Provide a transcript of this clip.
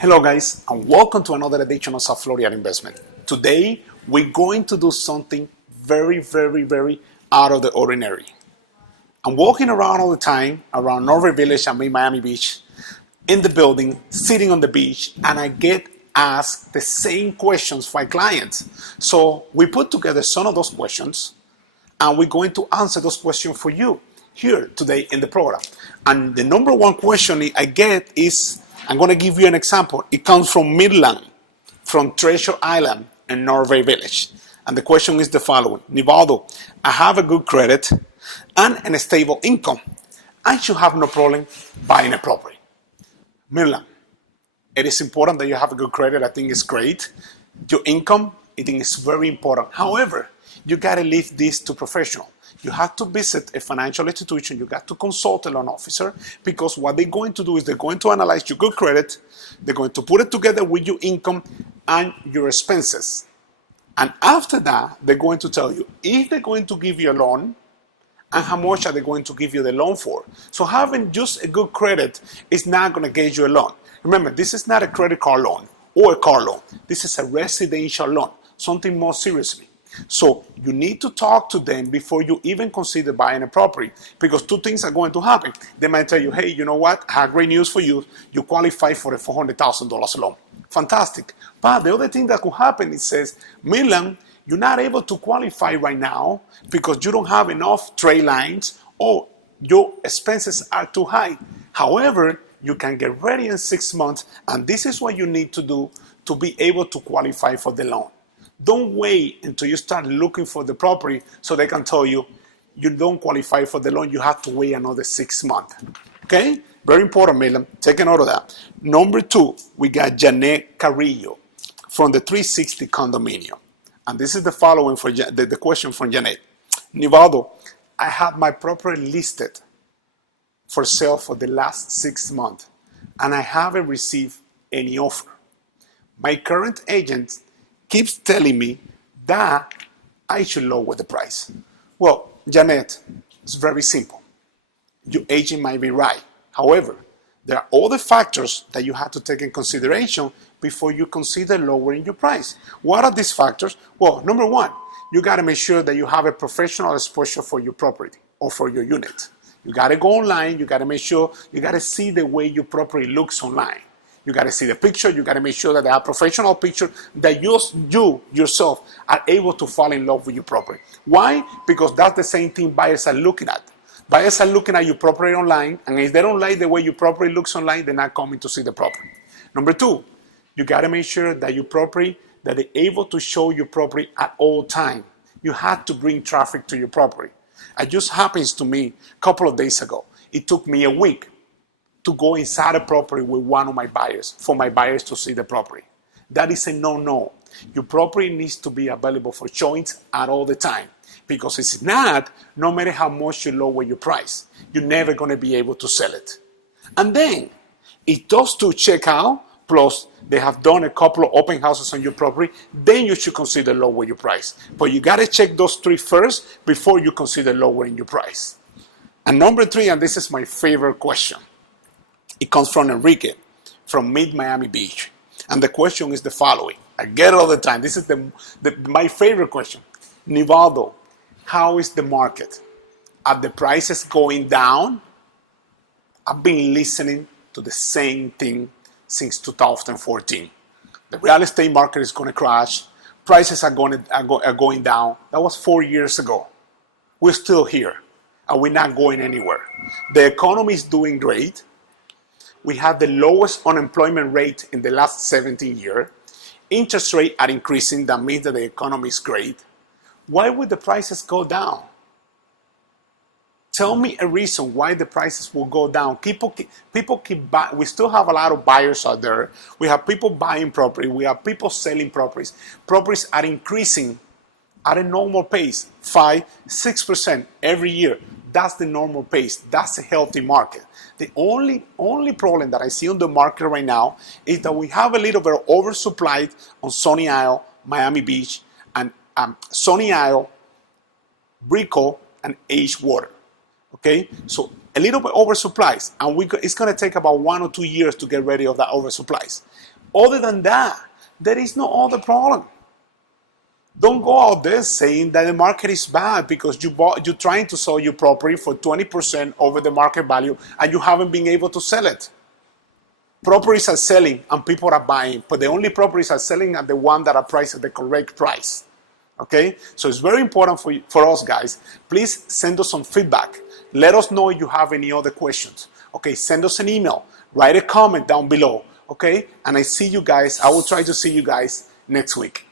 Hello guys, and welcome to another edition of South Florida Investment. Today we're going to do something very out of the ordinary. I'm walking around all the time around Northern Village and Miami Beach, in the building, sitting on the beach, and I get asked the same questions by clients. So we put together some of those questions and we're going to answer those questions for you here today in the program. And the number one question I get is, I'm going to give you an example. It comes from Midland, from Treasure Island and Northern Village. And the question is the following. Nivaldo, I have a good credit and a stable income. I should have no problem buying a property. Midland, it is important that you have a good credit. I think it's great. Your income, I think it's very important. However, you got to leave this to professional. You have to visit a financial institution. You got to consult a loan officer, because what they're going to do is they're going to analyze your good credit. They're going to put it together with your income and your expenses. And after that, they're going to tell you if they're going to give you a loan and how much are they going to give you the loan for. So having just a good credit is not going to get you a loan. Remember, this is not a credit card loan or a car loan. This is a residential loan, something more seriously. So you need to talk to them before you even consider buying a property, because two things are going to happen. They might tell you, hey, you know what? I have great news for you. You qualify for a $400,000 loan. Fantastic. But the other thing that could happen, it says, Midland, you're not able to qualify right now because you don't have enough trade lines or your expenses are too high. However, you can get ready in 6 months, and this is what you need to do to be able to qualify for the loan. Don't wait until you start looking for the property so they can tell you you don't qualify for the loan. You have to wait another 6 months. Okay? Very important, Midland. Take a note of that. Number 2, we got Janet Carrillo from the 360 condominium. And this is the following for the question from Janet. Nivaldo, I have my property listed for sale for the last 6 months, and I haven't received any offer. My current agent keeps telling me that I should lower the price. Well, Janet, it's very simple. Your agent might be right. However, there are other factors that you have to take in consideration before you consider lowering your price. What are these factors? Well, number 1, you got to make sure that you have a professional exposure for your property or for your unit. You got to go online. You got to make sure, you got to see the way your property looks online. You got to see the picture. You got to make sure that they have professional picture, that you yourself are able to fall in love with your property. Why? Because that's the same thing buyers are looking at. Buyers are looking at your property online, and if they don't like the way your property looks online, they're not coming to see the property. Number 2, you got to make sure that your property, that they're able to show your property at all time. You have to bring traffic to your property. It just happens to me a couple of days ago. It took me a week to go inside a property with one of my buyers, for my buyers to see the property. That is a no-no. Your property needs to be available for showings at all the time, because it's not, no matter how much you lower your price, you're never going to be able to sell it. And then, if those two check out, plus they have done a couple of open houses on your property, then you should consider lowering your price. But you got to check those 3 first before you consider lowering your price. And number 3, and this is my favorite question, it comes from Enrique from Mid-Miami Beach. And the question is the following. I get it all the time. This is my favorite question. Nivaldo, how is the market? Are the prices going down? I've been listening to the same thing since 2014. The real estate market is going to crash. Prices are going down. That was 4 years ago. We're still here, and we're not going anywhere. The economy is doing great. We have the lowest unemployment rate in the last 17 years. Interest rates are increasing. That means that the economy is great. Why would the prices go down? Tell me a reason why the prices will go down. People keep buying. We still have a lot of buyers out there. We have people buying property. We have people selling properties. Properties are increasing at a normal pace, 5-6% every year. That's the normal pace. That's a healthy market. The only problem that I see on the market right now is that we have a little bit of oversupplied on Sunny Isle, Miami Beach, and Sunny Isle, Brickell, and Edgewater. Okay, so a little bit oversupplies, and it's going to take about 1 or 2 years to get rid of that oversupplies. Other than that, there is no other problem. Don't go out there saying that the market is bad because you're trying to sell your property for 20% over the market value and you haven't been able to sell it. Properties are selling and people are buying, but the only properties are selling are the ones that are priced at the correct price. Okay? So it's very important for us, guys. Please send us some feedback. Let us know if you have any other questions. Okay? Send us an email. Write a comment down below. Okay? And I will try to see you guys next week.